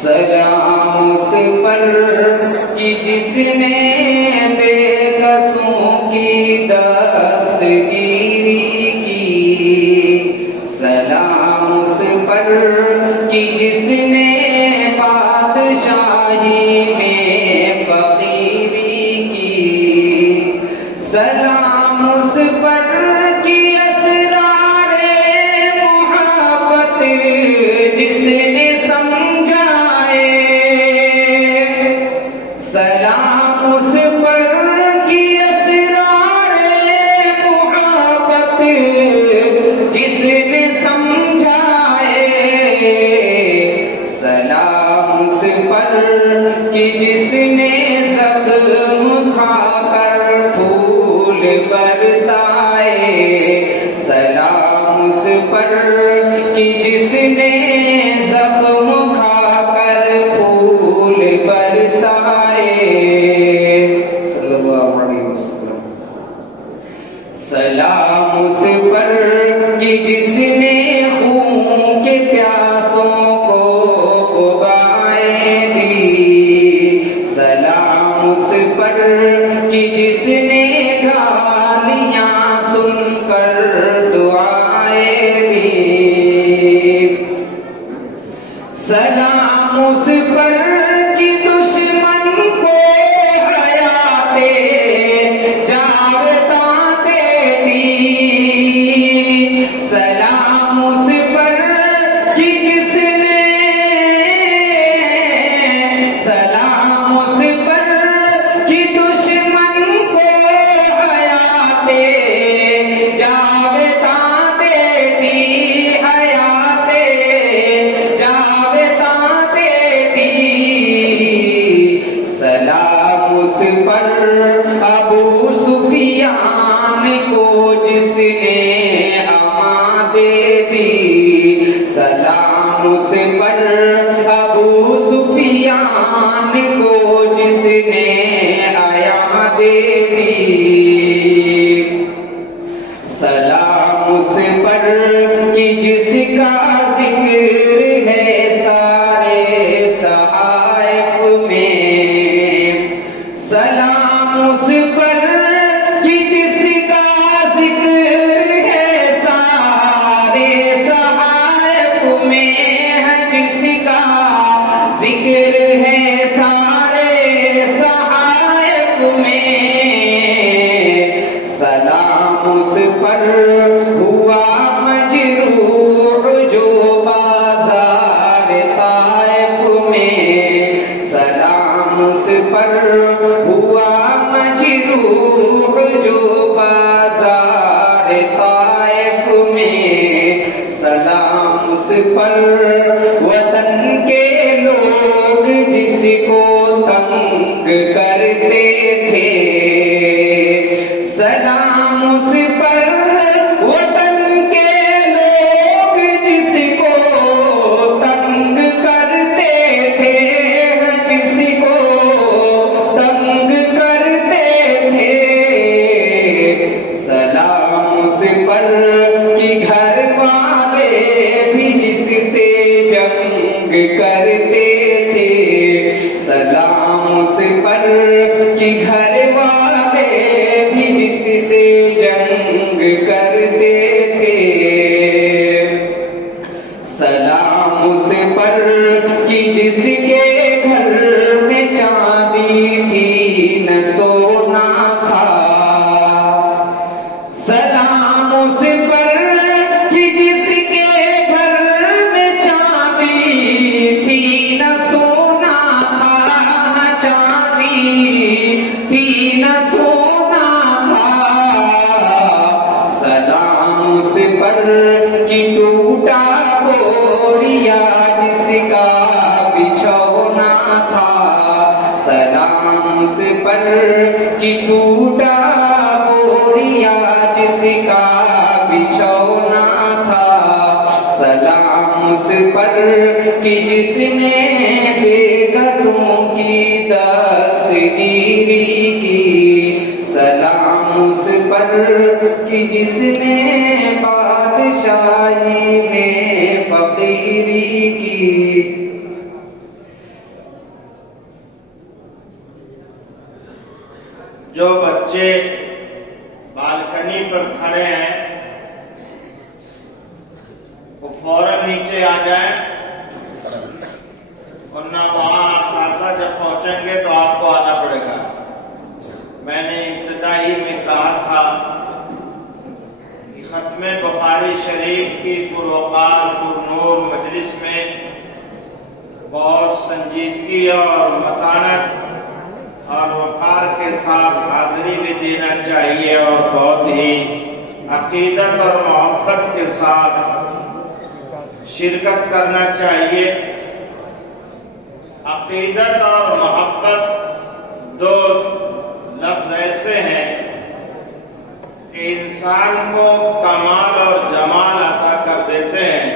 سلام اس پر کہ جس نے بے کسوں کی دستگیری کی، سلام اس پر کہ جس نے بادشاہی میں فقیری کی، سلام اس پر کہ اسرار محبت جس نے سمجھائے، سلام اس پر کہ اسرار محبت جس نے سمجھائے، سلام اس پر کہ جس نے زخم کھا کر پھول برسائے، سلام اس پر کہ جس نے زخم کھا کر پھول برسائے، صلی اللہ علیہ وسلم۔ سلام اس پر کہ جس نے خون کے پیاسوں کو قبائیں دی، سلام اس پر کہ جس نے گالیاں سن کر دعائیں دی، سلام اس پر کہ دشمن کو حیات جاوداں دے دی، سلام اس پر کہ جس نے، سلام اس پر کہ دشمن کو حیات جاوداں دے دی، حیات جاوداں دے دی، سلام اس پر ابو سفیان کو جس نے امان دے دی، سلام اس پر ابو سفیان کو جس نے آیا دے دی، سلام اس پر کہ جس کا ذکر ہے سارے صحائف میں، سلام اس پر کہ جس کا ذکر ہے سارے صحائف میں، جس کا ذکر ہے سارے صحائف میں، سلام اس پر ہوا مجروح جو بازار طائف میں، سلام اس پر ہوا مجروح جو بازار طائف میں، سلام اس پر وطن کے لوگ جس کو تنگ کرتے تھے، سلام اس پر وطن کے لوگ جس کو تنگ کرتے تھے، جس کو تنگ کرتے تھے، سلام اس پر کہ گھر والے بھی جس سے جنگ کرتے تھے، سلام اس پر کہ گھر والے بھی جس سے جنگ کرتے تھے، سلام اس پر کہ جس کے گھر میں چاندی تھی نہ سونا تھا، سلام اس پر کہ جس کے گھر میں چاندی تھی نہ سونا تھا، نہ چاندی تھی نہ سونا تھا، سلام اس پر کہ ٹوٹا بوریا جس کا بچھونا تھا، سلام اس پر کہ ٹوٹا بوریا جس کا بچھونا تھا، سلام اس پر کہ جس نے بے کسوں کی دستگیری کی، سلام اس پر کہ جس نے بادشاہی میں فقیری کی، جو بچے بالکنی پر کھڑے ہیں وہ فوراً نیچے آ جائیں، ورنہ وہاں اساتذہ جب پہنچیں گے تو آپ کو آنا پڑے گا۔ میں نے ابتدائی میں کہا تھا کہ ختم بخاری شریف کی پروقار پرنور مجلس میں بہت سنجیدگی اور متانت اور وقار کے ساتھ حاضری بھی دینا چاہیے، اور بہت ہی عقیدت اور محبت کے ساتھ شرکت کرنا چاہیے۔ عقیدت اور محبت دو لفظ ایسے ہیں کہ انسان کو کمال اور جمال عطا کر دیتے ہیں۔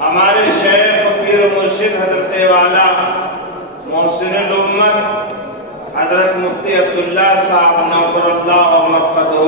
ہمارے شیخ و پیر و مرشد حضرت والا محسن الامت حضرت مفتی عبداللہ صاحب نور اللہ و مقدہ